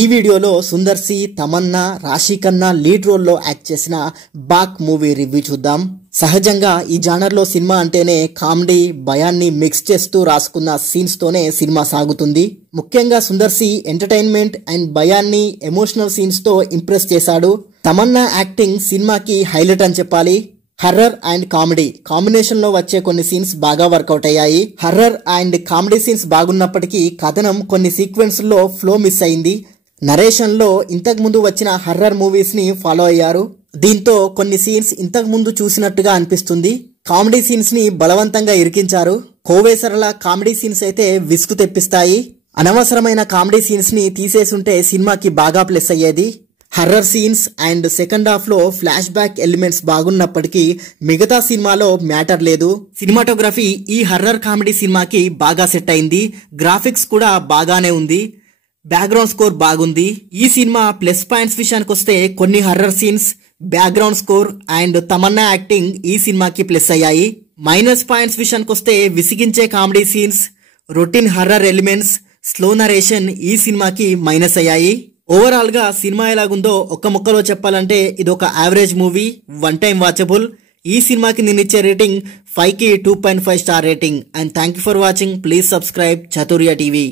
ఈ వీడియోలో సుందర్ సి, తమన్నా, రాశి ఖన్నా లీడ్ రోల్లో యాక్ట్ చేసిన బాక్ మూవీ రివ్యూ చూద్దాం. సహజంగా ఈ జానర్లో సినిమా అంటేనే కామెడీ, భయాన్ని మిక్స్ చేస్తూ రాసుకున్న సీన్స్ తోనే సినిమా సాగుతుంది. ముఖ్యంగా సుందర్ సి ఎంటర్టైన్మెంట్ అండ్ భయాన్ని ఎమోషనల్ సీన్స్ తో ఇంప్రెస్ చేశాడు. తమన్నా యాక్టింగ్ సినిమాకి హైలైట్ అని చెప్పాలి. హర్రర్ అండ్ కామెడీ కాంబినేషన్ లో వచ్చే కొన్ని సీన్స్ బాగా వర్కౌట్ అయ్యాయి. హర్రర్ అండ్ కామెడీ సీన్స్ బాగున్నప్పటికీ కథనం కొన్ని సీక్వెన్స్ లో ఫ్లో మిస్ అయింది. నరేషన్ లో ఇంతకు ముందు వచ్చిన హర్రర్ మూవీస్ ని ఫాలో అయ్యారు. దీంతో కొన్ని సీన్స్ ఇంతకు ముందు చూసినట్టుగా అనిపిస్తుంది. కామెడీ సీన్స్ ని బలవంతంగా ఇరికించారు. కోవేసరల కామెడీ సీన్స్ అయితే విసుగు తెప్పిస్తాయి. అనవసరమైన కామెడీ సీన్స్ ని తీసేసుంటే సినిమాకి బాగా ప్లస్ అయ్యేది. Horror scenes and second half లో ఫ్లాష్ బ్యాక్ ఎలిమెంట్స్ బాగున్నప్పటికీ మిగతా సినిమాలో మ్యాటర్ లేదు. సినిమాటోగ్రఫీ ఈ హర్రర్ కామెడీ సినిమాకి బాగా సెట్ అయింది. గ్రాఫిక్స్ కూడా బాగానే ఉంది. బ్యాక్గ్రౌండ్ స్కోర్ బాగుంది. ఈ సినిమా ప్లస్ పాయింట్స్ విషయానికి వస్తే కొన్ని horror scenes, background score and Tamannaah acting ఈ సినిమాకి ప్లస్ అయ్యాయి. మైనస్ పాయింట్స్ విషయానికి వస్తే విసిగించే comedy scenes, routine horror elements, slow narration ఈ సినిమాకి మైనస్ అయ్యాయి. ఓవరాల్ గా సినిమా ఎలాగుందో ఒక్క ముక్కలో చెప్పాలంటే ఇది ఒక average movie, one time watchable. ఈ సినిమాకి నేను ఇచ్చే రేటింగ్ 5కి 2.5 star rating. And thank you for watching. Please subscribe చతుర్య TV.